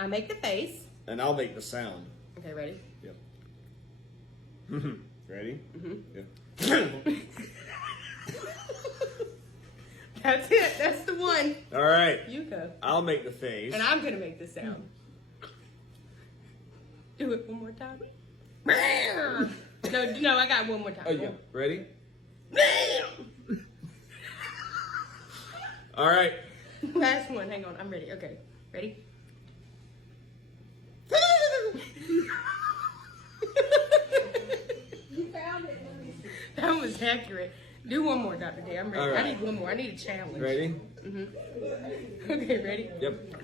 I make the face. And I'll make the sound. Okay, ready? Yep. Ready? Yep. That's it. That's the one. All right. You go. I'll make the face. And I'm gonna make the sound. Do it one more time. No, I got one more time. Oh, yeah. Ready? All right. Last one. Hang on. I'm ready. Okay. Ready? You found it. That was accurate. Do one more, Dr. D. I'm ready. All right. I need one more. I need a challenge. Ready? Okay, ready? Yep.